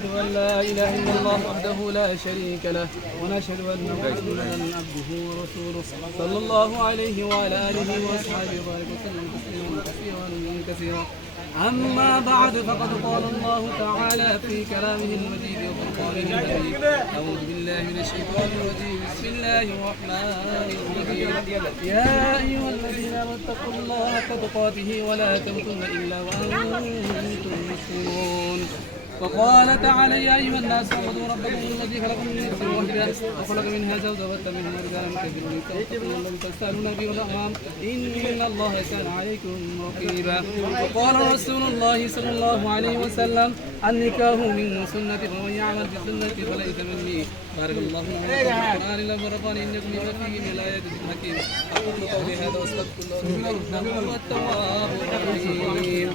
ونشهد أن لا إله إلا الله وحده لا شريك له ونشهد أن محمدا عبده ورسوله. صلى الله عليه وعلى آله وأصحابه وبارك وسلم تسليما كثيرا كثيرا. أما بعد فقد قال الله تعالى في كلامه المجيد وفرقانه المجيد أعوذ بالله من الشيطان الرجيم. بسم الله الرحمن الرحيم. يا أيها الذين آمنوا اتقوا الله حق تقاته ولا تموتن إلا وأنتم مسلمون. وقال تعالى يا أيها الناس اعبدوا ربكم الذي خلقكم من نفس واحدة وخلق منها زوجها وبث منهما رجالا كثيرا الله الذي تسالون به والارحام إن الله كان عليكم رقيبا. وقال رسول الله صلى الله عليه وسلم النكاح من سنتي فمن يعمل بسنتي فليس مني. بارك الله لنا ولكم في القران لا مرفان انكم لما فيه من الايات الحكيم اقول قولي هذا واستغفر الله لي انه هو التواب الرحيم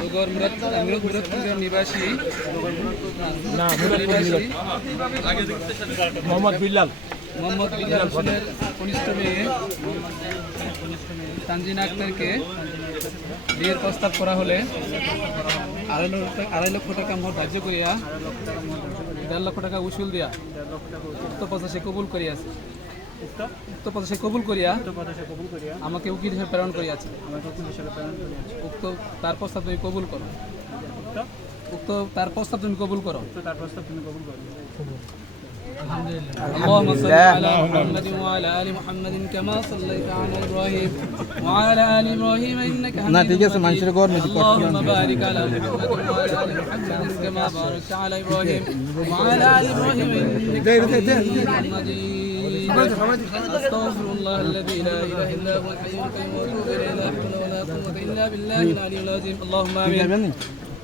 নগর মুরাদ মুরাদ মুরাদপুরের নিবাসী না নিবাসী মোহাম্মদ বিল্লাল মোহাম্মদ বিল্লাল হোসেনের কনিষ্ঠ মেয়ে তানজিনা আক্তারকে বিয়ের প্রস্তাব করা হলে আড়াই লক্ষ আড়াই লক্ষ টাকা মোট ধার্য করিয়া দেড় লক্ষ টাকা উসুল দিয়া উক্ত পয়সা সে কবুল করিয়াছে উক্ত? সে কবুল করিয়া আমাকে উকিল হিসেবে প্রেরণ করিয়াছে। আমাকে উকিল হিসেবে প্রেরণ করিয়াছে। উক্ত তার প্রস্তাব তুমি কবুল করো। উক্ত? তার প্রস্তাব তুমি কবুল করো। তার প্রস্তাব তুমি কবুল করো। اللهم صل على محمد وعلى آل محمد كما صليت على إبراهيم وعلى آل إبراهيم إنك حميد مجيد. اللهم بارك على محمد وعلى آل محمد كما باركت على إبراهيم وعلى آل إبراهيم إنك حميد مجيد. أستغفر الله الذي لا إله إلا هو الحي القيوم وأتوب إليه. لا حول ولا قوة إلا بالله العلي العظيم. اللهم آمين.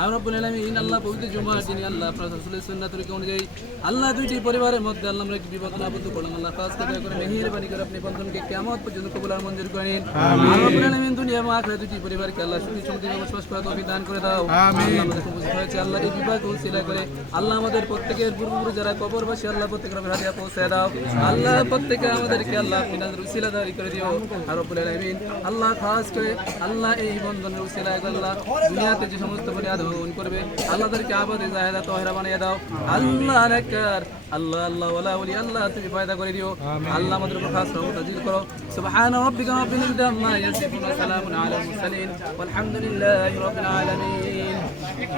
আর রব্বুল আলামিন আল্লাহ পবিত্র জুমার দিনে আল্লাহ রাসূলের সুন্নাত তরিকা অনুযায়ী আল্লাহ দুইটি পরিবারের মধ্যে আল্লাহ আমরা একটি বিপদ না আবদ্ধ করলাম। আল্লাহ করে করে মেহেরবানি করে আপনি বন্ধনকে কিয়ামত পর্যন্ত কবুল আর মঞ্জুর করে নিন। আর রব্বুল আলামিন দুনিয়া এবং আখিরাত দুইটি পরিবারকে আল্লাহ সুখী সমৃদ্ধি বসবাস করার তৌফিক দান করে দাও। আল্লাহ আমাদের খুব হয়েছে। আল্লাহ এই বিবাহ উসিলা করে আল্লাহ আমাদের প্রত্যেকের পূর্বপুরুষ যারা কবরবাসী আল্লাহ প্রত্যেকের হাতিয়া পৌঁছে দাও। আল্লাহ প্রত্যেকে আমাদেরকে আল্লাহ ফিনাজের উসিলা করে দিও। আর রব্বুল আলামিন আল্লাহ খাস করে আল্লাহ এই বন্ধনের উসিলায় আল্লাহ দুনিয়াতে যে সমস্ত বুনিয়াদ গ্রহণ করবে। আল্লাহ তাদেরকে আবাদে জাহেদা তহেরা বানিয়ে দাও। আল্লাহ নাকার আল্লাহ আল্লাহ ওলা ওলি আল্লাহ তুমি ফায়দা করে দিও। আল্লাহ আমাদের উপর খাস রহমত নাজিল করো। সুবহান রাব্বিকা রাব্বিল ইজ্জাতি আম্মা ইয়াসিফুন ওয়া সালামুন আলাল মুরসালিন। ওয়ালহামদুলিল্লাহি রাব্বিল আলামিন।